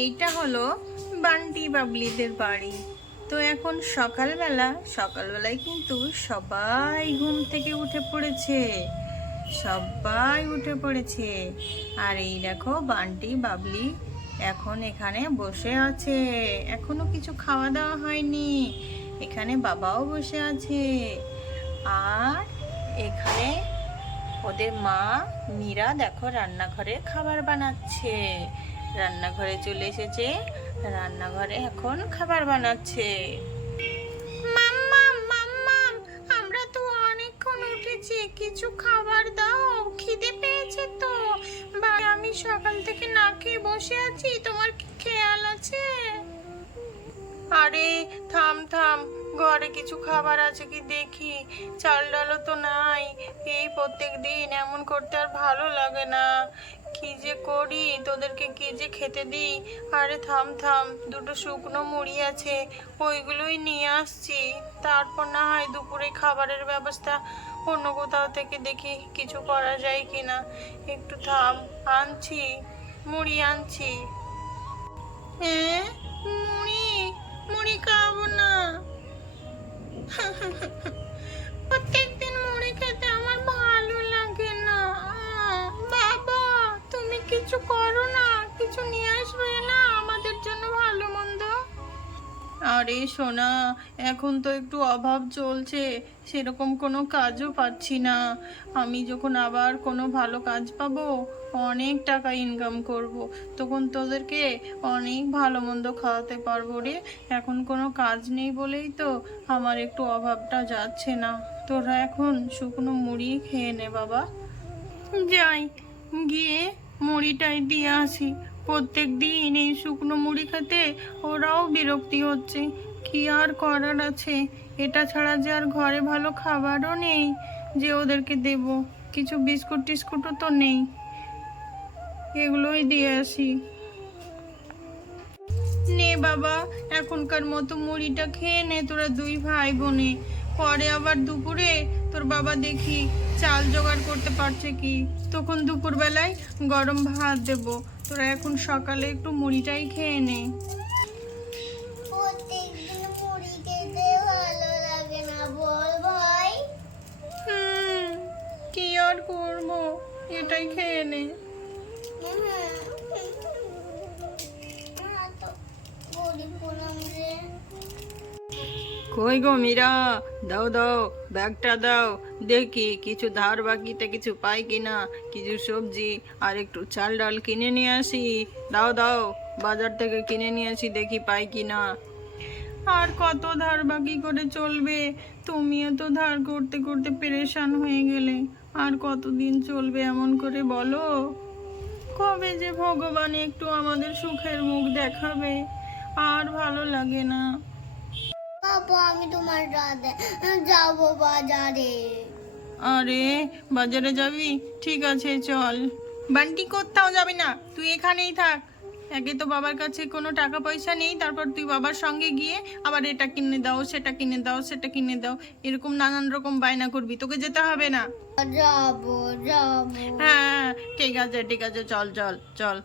এইটা হলো বান্টি বাবলিদের বাড়ি। তো এখন সকালবেলায় কিন্তু সবাই ঘুম থেকে উঠে পড়েছে। সবাই উঠে পড়েছে। আর এই দেখো বান্টি বাবলি এখন এখানে বসে আছে। এখনো কিছু খাওয়া দাওয়া হয়নি। এখানে বাবাও বসে আছে। আর এখানে ওদের মা মীরা দেখো রান্নাঘরে খাবার বানাচ্ছে। রান্নাঘরে চলে এসেছে, রান্নাঘরে এখন খাবার বানাচ্ছে। মাম্মাম মাম্মাম, আমরা তো অনেকক্ষণ উঠেছি, কিছু খাবার দাও, খিদে পেয়েছে তো। বা আমি সকাল থেকে না খেয়ে বসে আছি, তোমার কি খেয়াল আছে? আরে থাম থাম, ঘরে কিছু খাবার আছে কি দেখি। চাল ডালও তো নাই। এই প্রত্যেক দিন এমন করতে আর ভালো লাগে না। কি যে করি, তোদেরকে কি যে খেতে দিই। আরে থাম থাম, দুটো শুকনো মুড়ি আছে, ওইগুলোই নিয়ে আসছি। তারপর না হয় দুপুরে খাবারের ব্যবস্থা অন্য কোথাও থেকে দেখি কিছু করা যায় কিনা। একটু থাম, আনছি, মুড়ি আনছি। হ্যাঁ, মুড়ি? মুড়ি খাবো না। প্রত্যেকদিন মুড়ি খেতে আমার ভালো লাগে না। বাবা, তুমি কিছু করো না, কিছু নিয়ে আসবে না আমাদের জন্য ভালো মন্দ। আরে সোনা, এখন তো একটু অভাব চলছে, সেরকম কোনো কাজও পাচ্ছি না। আমি যখন আবার কোনো ভালো কাজ পাবো, অনেক টাকা ইনকাম করব, তখন তোদেরকে অনেক ভালো মন্দ খাওয়াতে পারবো রে। এখন কোনো কাজ নেই বলেই তো আমার একটু অভাবটা যাচ্ছে না। তোরা এখন শুকনো মুড়ি খেয়ে নে বাবা। যাই, গিয়ে মুড়িটাই দিয়ে আসি। প্রত্যেক দিন এই শুকনো মুড়ি খেতে ওরাও বিরক্তি হচ্ছে। কি আর করার আছে, এটা ছাড়া যে আর ঘরে ভালো খাবারও নেই যে ওদেরকে দেব। কিছু বিস্কুট টিস্কুটও তো নেই, এগুলোই দিয়ে আসি। নে বাবা, এখনকার মতো মুড়িটা খেয়ে নে তোরা দুই ভাই বোনে। পরে আবার দুপুরে তোর বাবা দেখি চাল জোগাড় করতে পারছে কি, তখন দুপুরবেলায় গরম ভাত দেব। তোরা এখন সকালে একটু মুড়িটাই খেয়ে নে। প্রত্যেকদিন মুড়ি খেতে ভালো লাগে না বল ভাই। কি আর করবো, এটাই খেয়ে নে। কই গো মীরা, দাও দাও, ব্যাগটা দাও, দেখি কিছু ধার বাকিতে কিছু পাই কিনা। কিছু সবজি আর একটু চাল ডাল কিনে নিয়ে আসি। দাও দাও, বাজার থেকে কিনে নিয়ে আসি, দেখি পাই কিনা। আর কত ধার বাকি করে চলবে? তুমিও তো ধার করতে করতে পেরেশান হয়ে গেলে। আর কতদিন চলবে এমন করে বলো? কবে যে ভগবান একটু আমাদের সুখের মুখ দেখাবে। আর ভালো লাগে না। বাবা, আমি তোমার সাথে যাবো বাজারে। আরে বাজারে যাবি? ঠিক আছে চল। বান্টি কোথাও যাবি না, তুই এখানেই থাক। একে তো বাবার কাছে কোনো টাকা পয়সা নেই, তারপর তুই বাবার সঙ্গে গিয়ে আবার এটা কিনে দাও, সেটা কিনে দাও, সেটা কিনে দাও, এরকম নানান রকম বায়না করবি। তোকে যেতে হবে না। যাবো যাবো। হ্যাঁ ঠিক আছে ঠিক আছে, চল চল চল।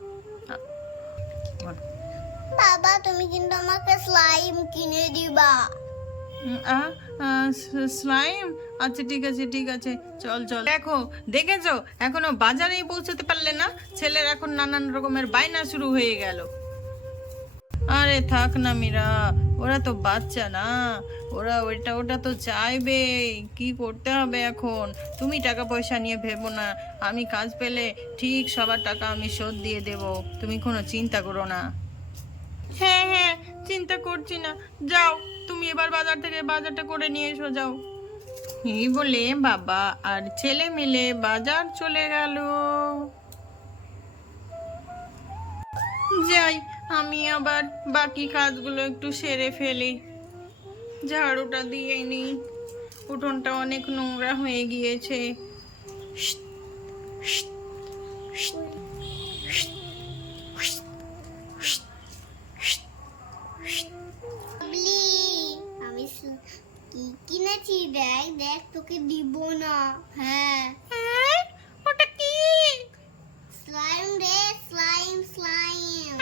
বাবা, তুমি কিন্তু আমাকে স্লাইম কিনে দিবা। স্লাইম? আচ্ছা ঠিক আছে ঠিক আছে, চল চল। দেখো, দেখেছো, এখনো বাজারেই পৌঁছতে পারলে না। ছেলের এখন নানান রকমের বায়না শুরু হয়ে গেল। আরে থাক না মীরা, ওরা তো বাচ্চা না, ওরা ওটা তো চাইবে। কি করতে হবে এখন? তুমি টাকা পয়সা নিয়ে ভেবো না, আমি কাজ পেলে ঠিক সবার টাকা আমি শোধ দিয়ে দেব, তুমি কোনো চিন্তা করো না। হ্যাঁ হ্যাঁ, চিন্তা করছি না। যাও, তুমি এবার বাজার থেকে বাজারটা করে নিয়ে এসো, যাও। এই বলে বাবা আর ছেলে মিলে বাজার চলে গেল। যাই, আমি আবার বাকি কাজগুলো একটু সেরে ফেলি। ঝাড়ুটা দিয়ে নিই, উঠোনটা অনেক নোংরা হয়ে গিয়েছে। বাবলি, আমি কি কিনেছি দেখ দেখ, তোকে দিব না। হ্যাঁ, ওটা কি? স্লাইম রে, স্লাইম স্লাইম।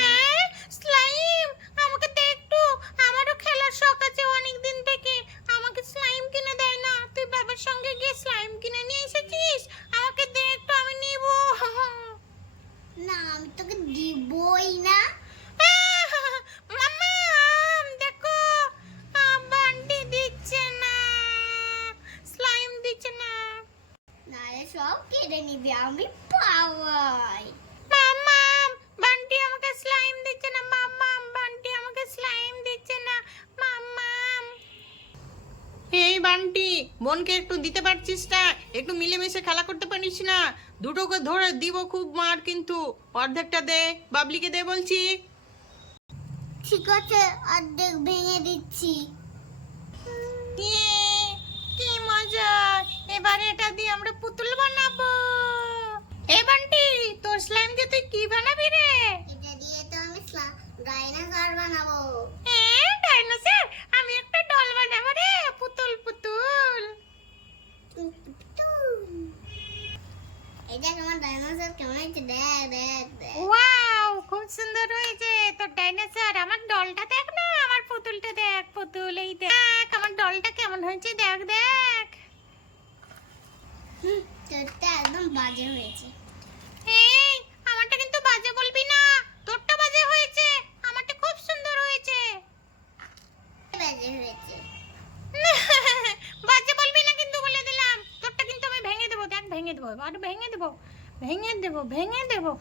আমি পাওয়াই। মাম্মাম বান্টি আমাকে স্লাইম দিচ্ছে না, মাম্মাম বান্টি আমাকে স্লাইম দিচ্ছে না, মাম্মাম। এই বান্টি, বোনকে একটু দিতে পারছিস না? একটু মিলেমিশে খেলা করতে পারিস না? দুটোকে ধরে দিব খুব মার, কিন্তু অর্ধেকটা দে, বাবলিকে দে বলছি। ঠিক আছে, অর্ধেক ভেঙে দিচ্ছি। ইয়ে, কি মজা! এবারে এটা দিয়ে আমরা পুতুল বানাবো। এ বান্টি, তোর স্লাইম দিয়ে তুই কি বানাবি রে? এটা দিয়ে তো আমি ডাইনোসর বানাবো। হ্যাঁ, ডাইনোসর? আমি একটা ডল বানাবো রে, পুতুল পুতুল। এই দেখ আমার ডাইনোসর কেমন হয়েছে, দেখ দেখ দেখ। ওয়াও, খুব সুন্দর হয়েছে তোর ডাইনোসর। আমার ডলটা দেখ না, আমার পুতুলটা দেখ, পুতুল এই দেখ আমার ডলটা কেমন হয়েছে, দেখ দেখ। তোরটা একদম বাজে হয়েছে। এই, আমারটা কিন্তু বাজে বলবি না, তোরটা বাজে হয়েছে, আমারটা খুব সুন্দর হয়েছে। বাজে হয়েছে। বাজে বলবি না কিন্তু, বলে দিলাম। তোরটা কিন্তু আমি ভেঙে দেবো, দেখ ভেঙে দেবো, আর ভেঙে দেবো, ভেঙে দেবো, ভেঙে দেবো।